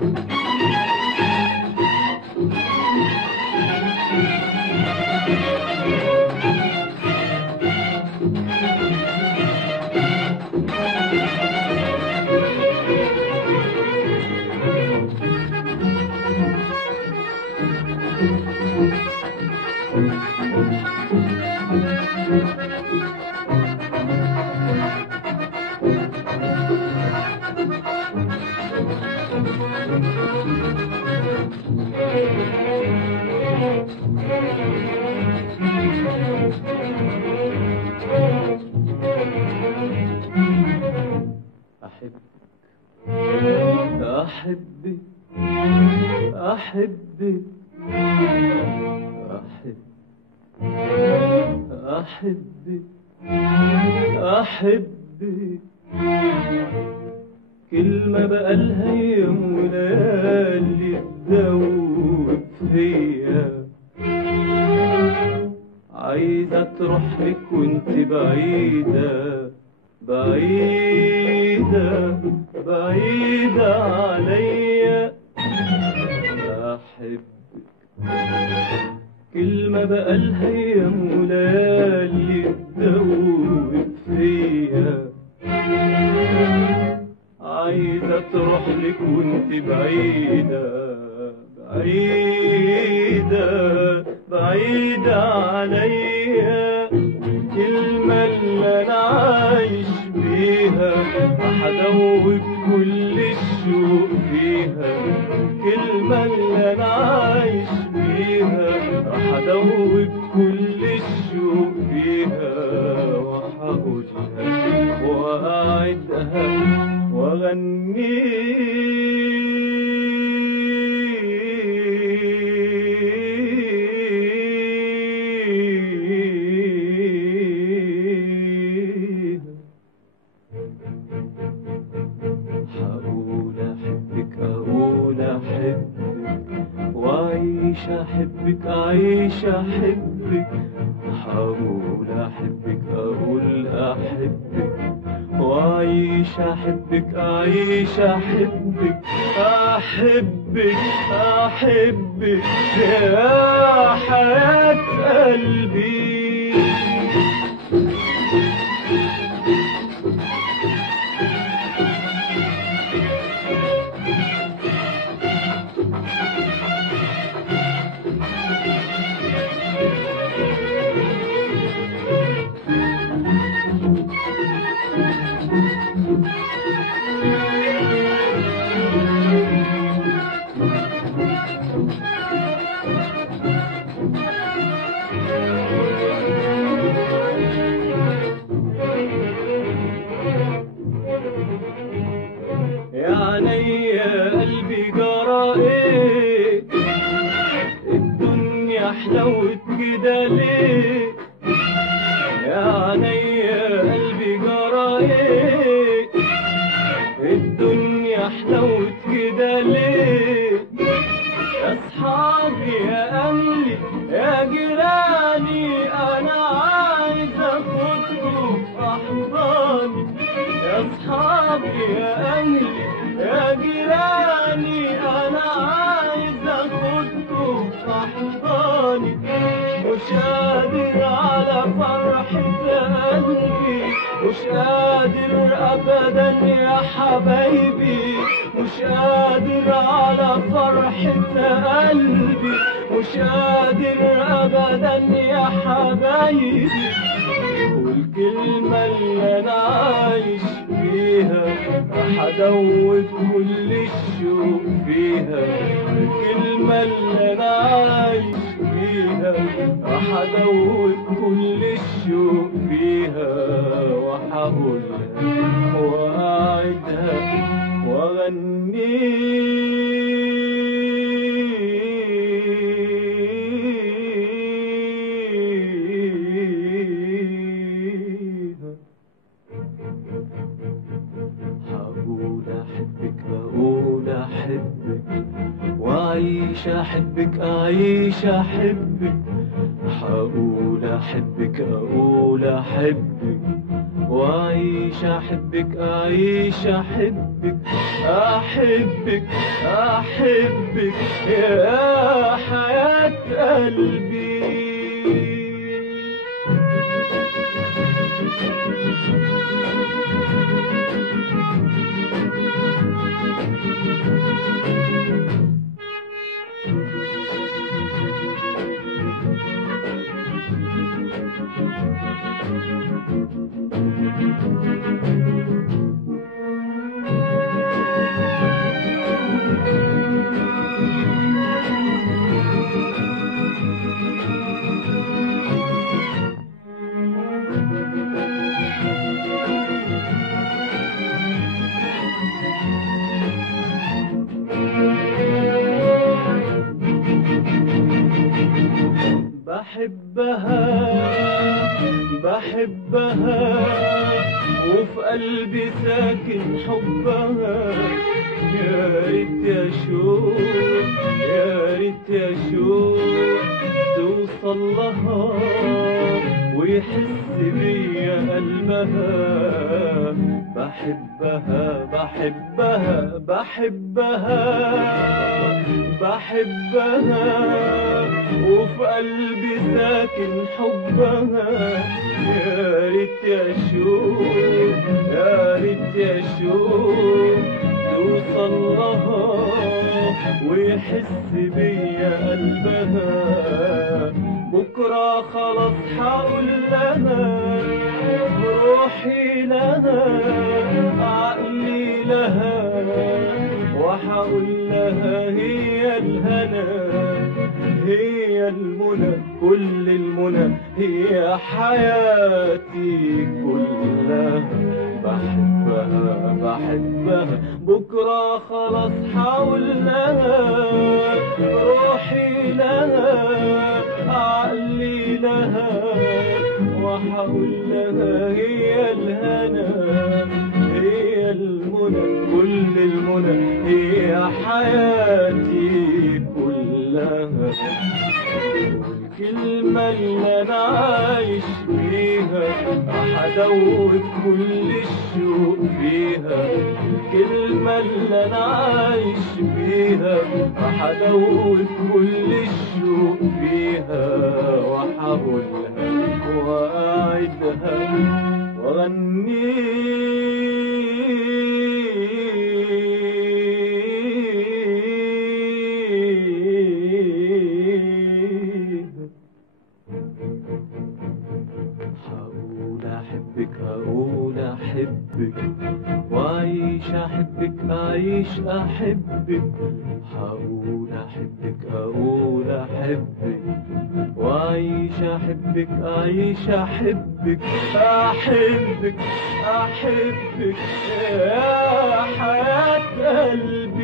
أحبك أحبك أحبك أحبك كلمة بقالها يوم وليالي تدوب فيا، عايزة تروح لك وانت بعيدة بعيدة بعيدة عليا. أحبك كلمة بقالها يوم وليالي تدوب فيا، عايزة تروح لك وانت بعيدة بعيدة بعيدة عليا. الكلمة اللي أنا عايش بيها هدوب كل الشوق فيها، الكلمة اللي أنا عايش بيها هدوب كل الشوق فيها، وهقولها وأعدها وأغنيها. هقول أحبك أقول أحبك وأعيش أحبك أعيش أحبك، هقول أحبك أقول أحبك وأعيش أحبك أعيش أحبك أحبك أحبك يا حياة قلبي. يعني يا قلبي جرى ايه الدنيا حلوت كده ليه؟ يعني يا قلبي جرى ايه الدنيا حلوت كده ليه؟ يا اصحابي يا اهلي يا جيراني انا عايز اخدكم في احضاني، يا اصحابي يا اهلي يا جيراني انا عايز اخدكم في احضاني. مش قادر على فرحة قلبي مش قادر ابدا يا حبايبي، مش قادر على فرحة قلبي مش قادر ابدا يا حبايبي. والكلمة اللي انا عايش بيها هدوب كل الشوق فيها، الكلمة اللي انا عايش بيها هدوب كل الشوق فيها، وهقولها وأعدها وأغنيها. هقول أحبك أقول أحبك وأعيش أحبك أعيش أحبك، هقول أحبك أقول أحبك وأعيش أحبك أعيش أحبك أحبك أحبك يا حياة قلبي. بحبها بحبها وفي قلبي ساكن حبها. يا ريت يا شوق يا ريت يا شوق توصل لها ويحس بيا قلبها. بحبها بحبها بحبها بحبها وفي قلبي ساكن حبها. يا ريت يا شوق يا ريت يا شوق توصل لها ويحس بيا قلبها. بكرة خلاص حقول لها روحي لها عقلي لها وحقول لها هي الهنا هي المنى كل المنى هي حياتي كلها. بحبها بحبها بكرة خلاص حقول لها روحي لها عقلي لها وحقول لها هي الهنا هي المنى كل المنى هي حياتي كلها. الكلمة اللي أنا عايش بيها راح أدوب كل الشوق فيها. الكلمة اللي أنا عايش بيها راح أدوب كل الشوق فيها. وأحاولها وأعدها هقول أحبك وأعيش أحبك أعيش أحبك. هقول أحبك أقول أحبك وأعيش أحبك أعيش أحبك. أحبك أحبك يا حياة قلبي.